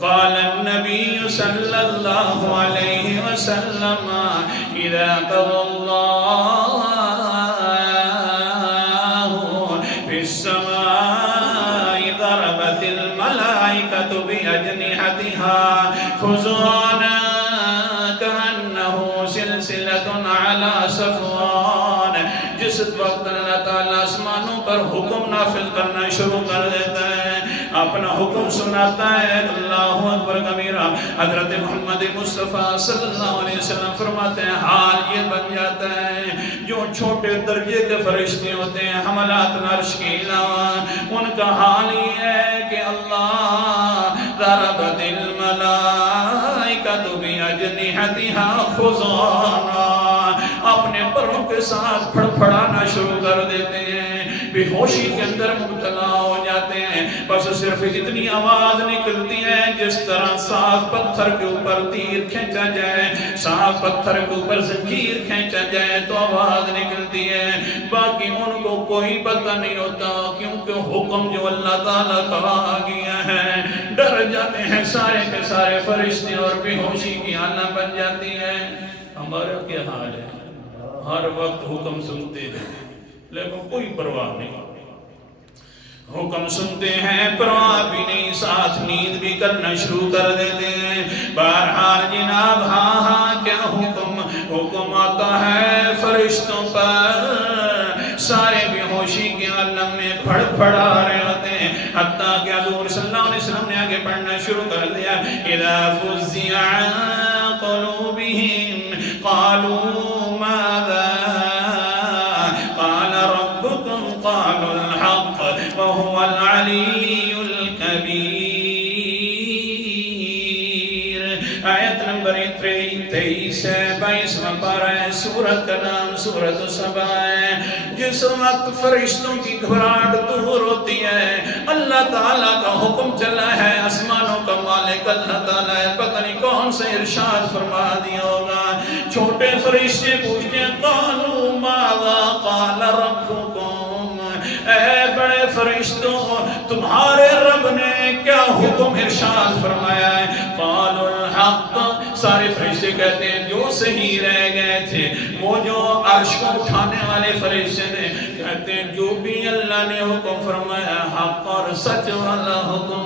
قال النبي صلى الله عليه وسلم إذا قضى الله في السماء ضربت الملائكة بأجنحتها خزوانا كأنه سلسلة على صفوان. جس وقت اللہ تعالیٰ آسمانوں پر حکم نافذ کرنا شروع کر دیتا ہے، اپنا حکم سناتا ہے، اللہ اکبر کبیرہ، حضرت محمد مصطفیٰ صلی اللہ علیہ وسلم فرماتے ہیں حال یہ بن جاتا ہے جو چھوٹے درجے کے فرشتے ہوتے ہیں حملات عرش کے علاوہ، ان کا حال یہ ہے کہ اللہ ضربت الملائکۃ بأجنحتها خضعانا، اپنے پروں کے ساتھ پھڑپھڑانا شروع کر دیتے ہیں، بے ہوشی کے اندر مبتلا ہو جاتے ہیں، بس صرف اتنی آواز نکلتی ہے جس طرح صاف پتھر کے اوپر تیر کھینچا جائے، صاف پتھر کے اوپر زنجیر کھینچا جائے تو آواز نکلتی ہے، باقی ان کو کوئی پتہ نہیں ہوتا، کیونکہ حکم جو اللہ تعالیٰ کا آ گیا ہے، ڈر جاتے ہیں سارے کے سارے فرشتے اور بے ہوشی کی حالت بن جاتی ہے۔ ہمارا کیا حال ہے؟ ہر وقت حکم سنتے ہیں لیکن کوئی پرواہ نہیں، حکم سنتے ہیں پرواہ بھی نہیں، ساتھ نیند بھی کرنا شروع کر دیتے ہیں۔ بہرحال جناب ہاں کیا حکم آتا ہے فرشتوں پر، سارے بے ہوشی کے عالم میں پھڑ پھڑا رہے ہوتے ہیں، حتیٰ کہ حضور صلی اللہ علیہ وسلم نے آگے پڑھنا شروع کر دیا اذا فزع عن قلوبهم قالوا ماذا قال ربكم قالوا الحق وهو العلی الکبیر۔ آیت نمبر 23 ہے، 22واں پارہ ہے، سورت کا نام سورت سبا ہے۔ جس وقت فرشتوں کی گھبراہٹ دور ہوتی ہے، اللہ تعالیٰ کا حکم چلا ہے، آسمانوں کا مالک اللہ تعالیٰ ہے، پتہ نہیں کون سے ارشاد فرما دیا ہوگا، چھوٹے فرشتے پوچھتے ہیں قالوا ماذا قال ربكم، اے بڑے فرشتوں تمہارے رب نے کیا حکم ارشاد فرمایا ہے؟ قالوا الحق، سارے فرشتے کہتے ہیں جو صحیح رہ گئے تھے، وہ جو عرش کو اٹھانے والے فرشتے نے کہتے ہیں جو بھی اللہ نے حکم فرمایا حق اور سچ والا حکم